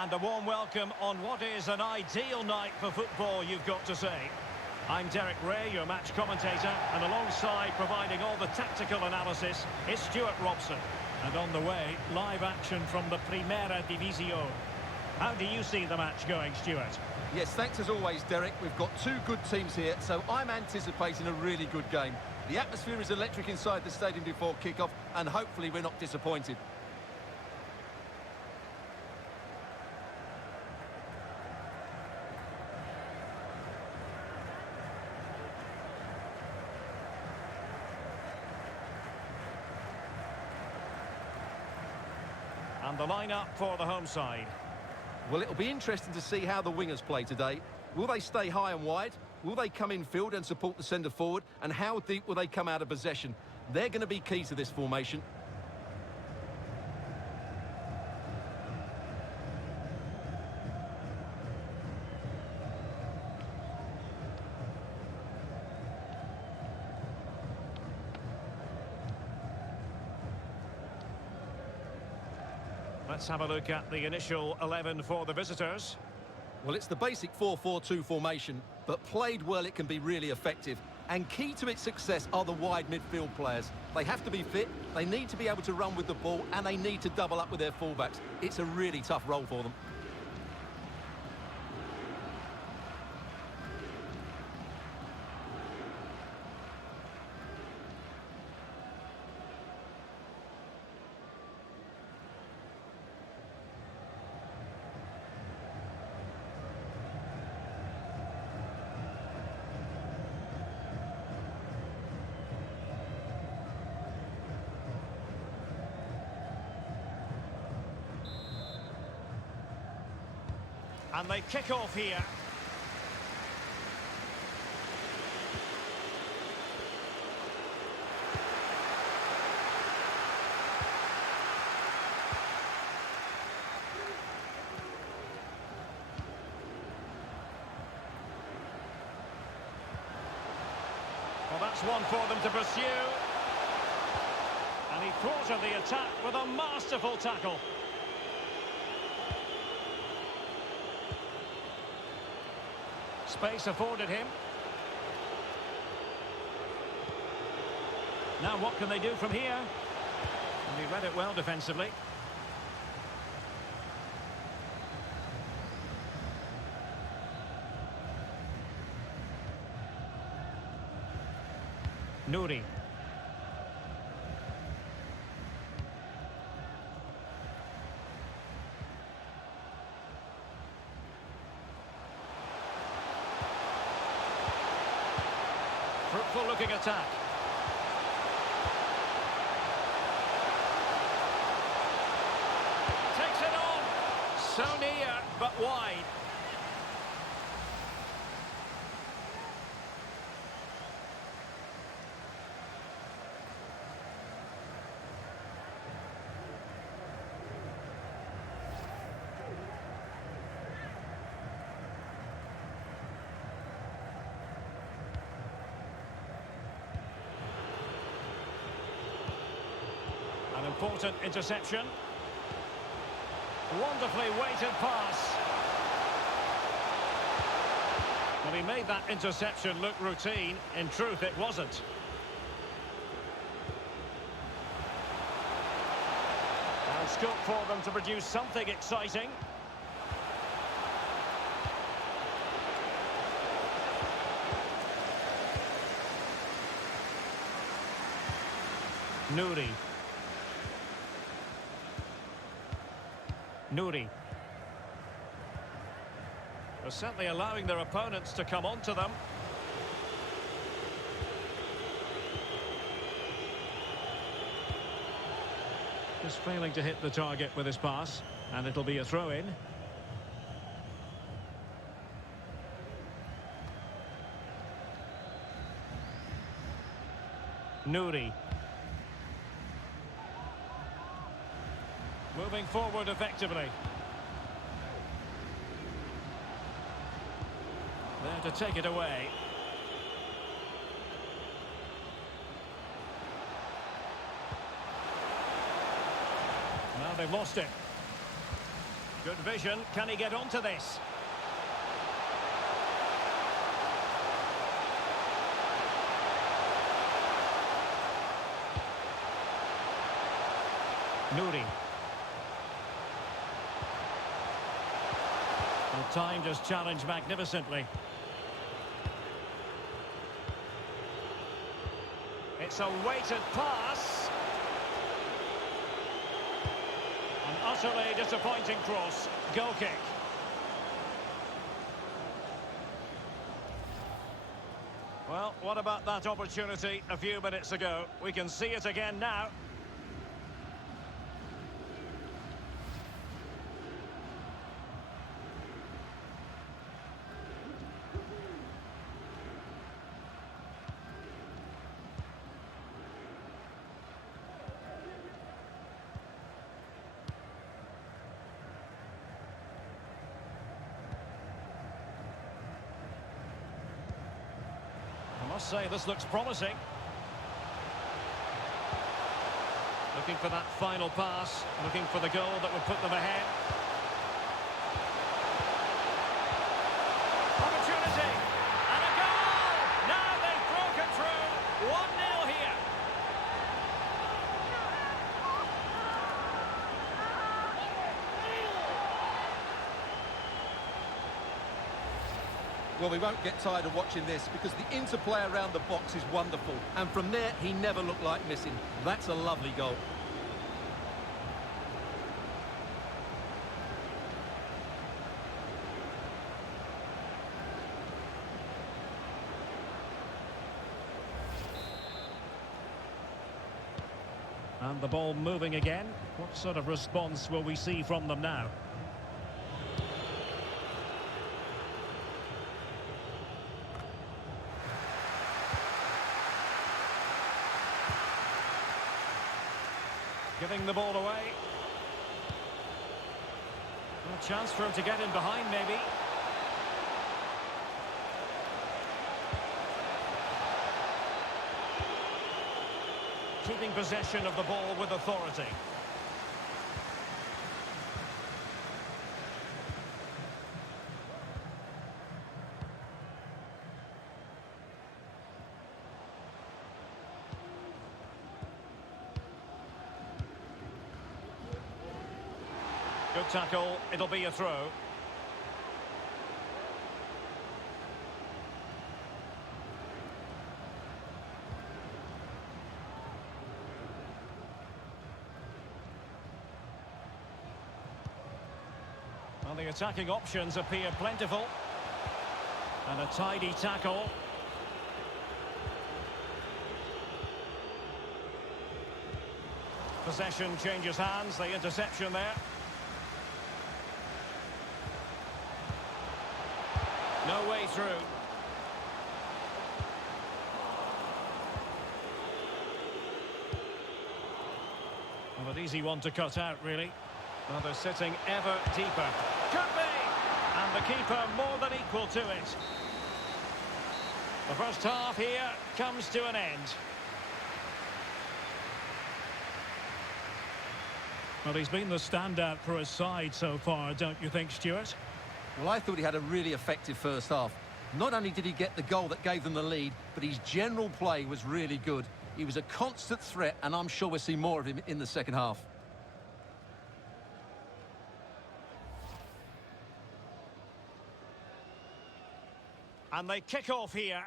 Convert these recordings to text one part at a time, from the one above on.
And a warm welcome on what is an ideal night for football, you've got to say. I'm Derek Ray, your match commentator, and alongside providing all the tactical analysis is Stuart Robson. And on the way, live action from the Primera División. How do you see the match going, Stuart? Yes, thanks as always, Derek. We've got two good teams here, so I'm anticipating a really good game. The atmosphere is electric inside the stadium before kick-off, and hopefully we're not disappointed. And the lineup for the home side. Well, it'll be interesting to see how the wingers play today. Will they stay high and wide? Will they come in field and support the centre-forward? And how deep will they come out of possession? They're going to be key to this formation. Let's have a look at the initial 11 for the visitors. Well, it's the basic 4-4-2 formation, but played well it can be really effective. And key to its success are the wide midfield players. They have to be fit, they need to be able to run with the ball, and they need to double up with their fullbacks. It's a really tough role for them. And they kick off here. Well, that's one for them to pursue. And he thwarted the attack with a masterful tackle. Space afforded him. Now what can they do from here? And he read it well defensively. Nouri. Fruitful looking attack. Takes it on. So near, but wide. An important interception. Wonderfully weighted pass. Well, he made that interception look routine. In truth, it wasn't. And scope for them to produce something exciting. Nouri. Nouri. They're certainly allowing their opponents to come onto them. Just failing to hit the target with his pass, and it'll be a throw-in. Nouri. Moving forward effectively. There to take it away. Now they've lost it. Good vision. Can he get onto this? Nouri. Well, timed his challenge magnificently. It's a weighted pass. An utterly disappointing cross. Goal kick. Well, what about that opportunity a few minutes ago? We can see it again now. I must say, this looks promising. Looking for that final pass, looking for the goal that would put them ahead. Opportunity! And a goal! Now they've broken through. 1-0 here. Well, we won't get tired of watching this because the interplay around the box is wonderful. And from there, he never looked like missing. That's a lovely goal. And the ball moving again. What sort of response will we see from them now? Giving the ball away. A chance for him to get in behind, maybe. Keeping possession of the ball with authority. Good tackle, it'll be a throw. Well, the attacking options appear plentiful. And a tidy tackle. Possession changes hands, the interception there. No way through. Well, an easy one to cut out, really. Well, they're sitting ever deeper. Could be! And the keeper more than equal to it. The first half here comes to an end. Well, he's been the standout for his side so far, don't you think, Stuart? Well, I thought he had a really effective first half. Not only did he get the goal that gave them the lead, but his general play was really good. He was a constant threat, and I'm sure we'll see more of him in the second half. And they kick off here.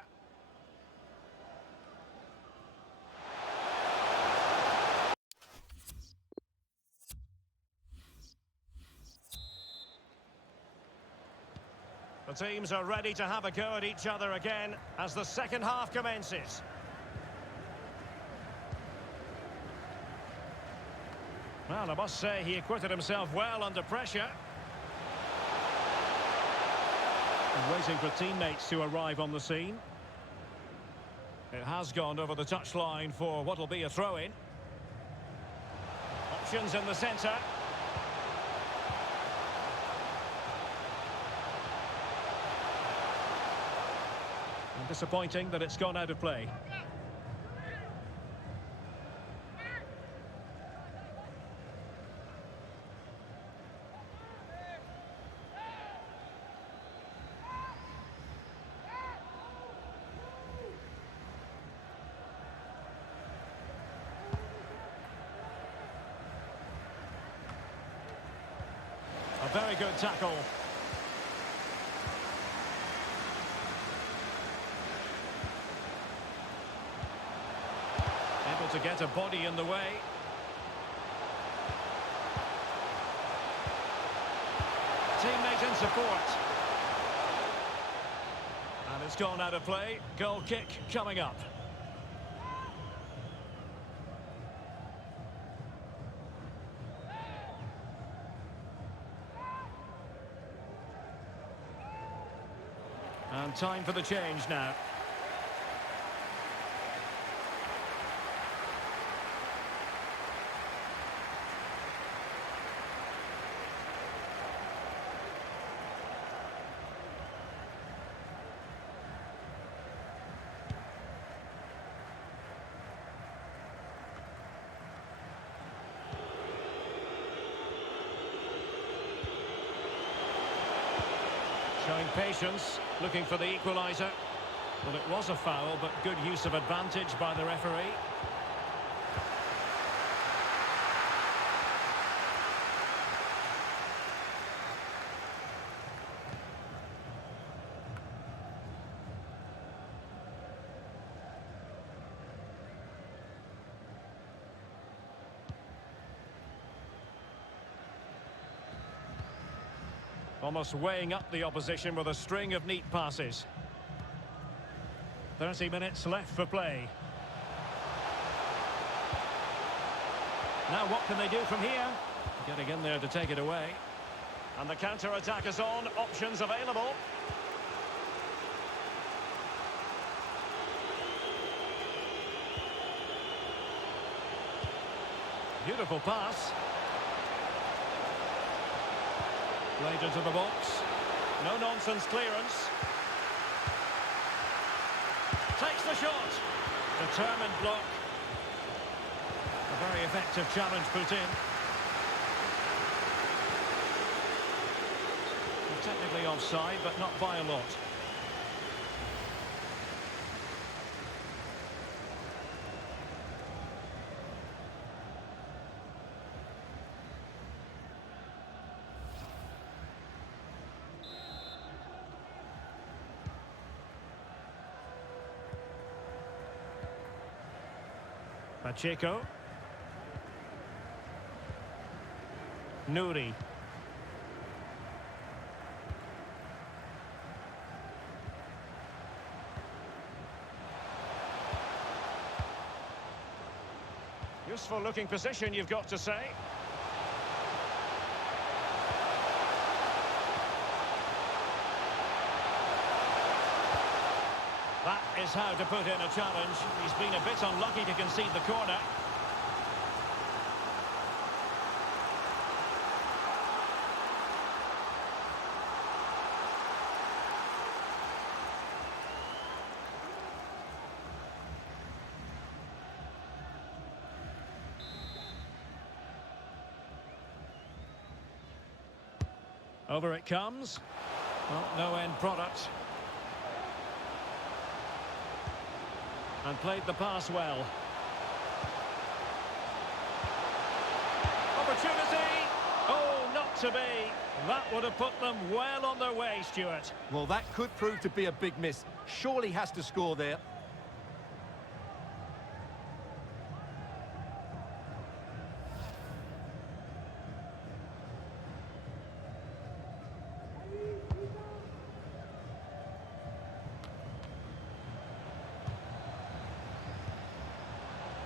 The teams are ready to have a go at each other again as the second half commences. Well, I must say he acquitted himself well under pressure. And waiting for teammates to arrive on the scene. It has gone over the touchline for what will be a throw-in. Options in the centre. And disappointing that it's gone out of play. very good tackle. Able to get a body in the way. Teammate in support. And it's gone out of play. Goal kick coming up. And time for the change now. Showing patience, looking for the equaliser. Well, it was a foul, but good use of advantage by the referee. Almost weighing up the opposition with a string of neat passes. 30 minutes left for play. Now what can they do from here? Getting in there to take it away. And the counter-attack is on. Options available. Beautiful pass. Played into the box. No-nonsense clearance. Takes the shot. Determined block. A very effective challenge put in. Technically offside, but not by a lot. Pacheco. Nouri. Useful looking position, you've got to say. That is how to put in a challenge. He's been a bit unlucky to concede the corner. Over it comes. Well, no end product. And played the pass well. Opportunity! Oh, not to be. That would have put them well on their way, Stuart. Well, that could prove to be a big miss. Surely has to score there.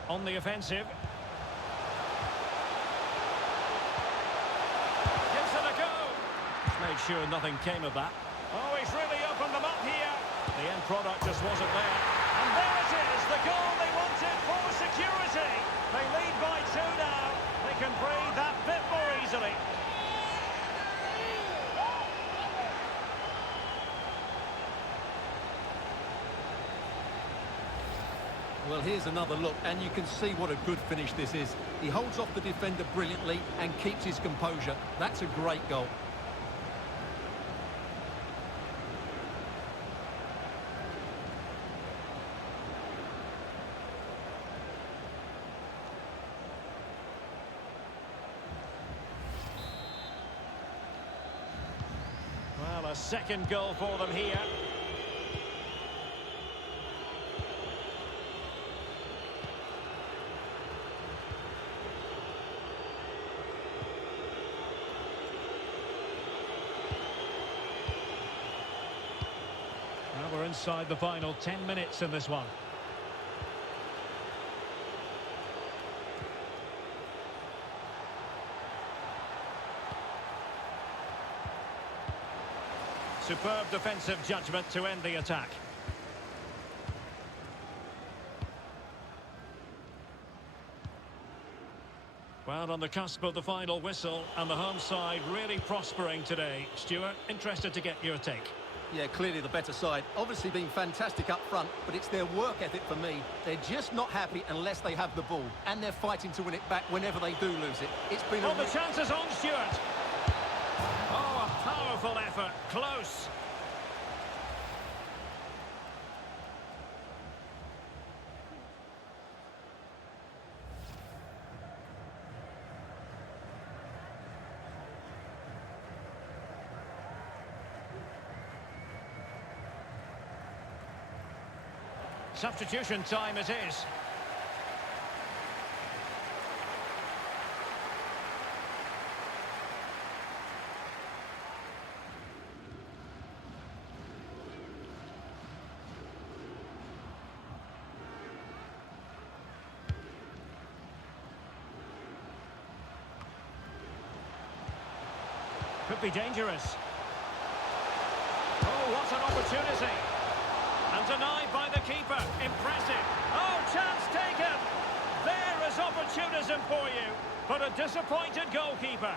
On the offensive. Gives it a go. He's made sure nothing came of that. Oh, he's really opened them up here. The end product just wasn't there. And there it is, the goal they wanted for security. They lead by 2 now. They can breathe that bit more easily. Well, here's another look, and you can see what a good finish this is. He holds off the defender brilliantly and keeps his composure. That's a great goal. A second goal for them here. Now we're inside the final 10 minutes in this one. Superb defensive judgment to end the attack. Well, on the cusp of the final whistle, and the home side really prospering today. Stuart, interested to get your take. Yeah, clearly the better side. Obviously been fantastic up front, but it's their work ethic for me. They're just not happy unless they have the ball, and they're fighting to win it back whenever they do lose it. It's been Oh, the chances on, Stuart. Oh, a powerful effort. Close. Substitution time it is. Could be dangerous. Oh, what an opportunity. And denied by the keeper. Impressive. Oh, chance taken. There is opportunism for you. But a disappointed goalkeeper.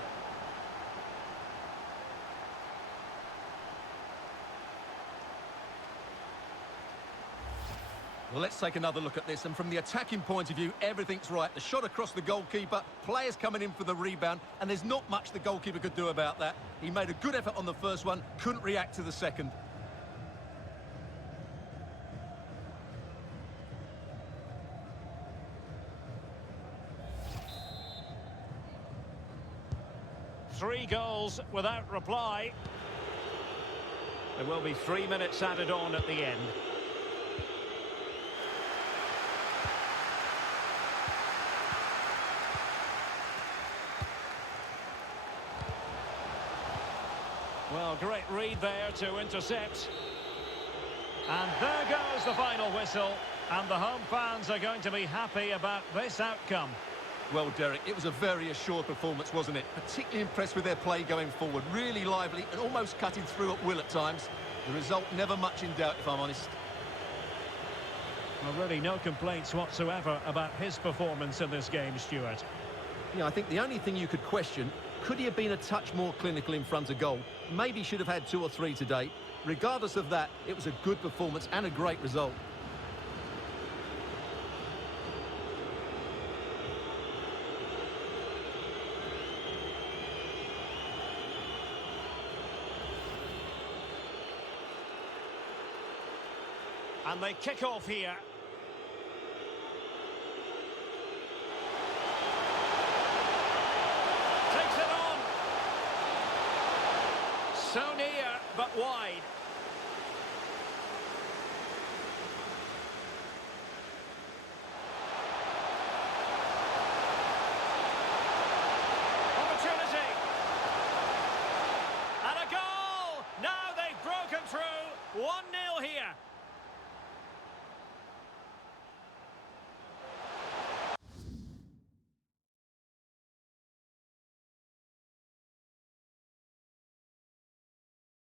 Well, let's take another look at this, and from the attacking point of view, everything's right. The shot across the goalkeeper, players coming in for the rebound, and there's not much the goalkeeper could do about that. He made a good effort on the first one, couldn't react to the second. Three goals without reply. There will be 3 minutes added on at the end. Well, great read there to intercept. And there goes the final whistle. And the home fans are going to be happy about this outcome. Well, Derek, it was a very assured performance, wasn't it? Particularly impressed with their play going forward. Really lively and almost cutting through at will at times. The result never much in doubt, if I'm honest. Well, really no complaints whatsoever about his performance in this game, Stuart. Yeah, I think the only thing you could question, could he have been a touch more clinical in front of goal? Maybe should have had 2 or 3 today. Regardless of that, it was a good performance and a great result. And they kick off here. Takes it on. So near, but wide.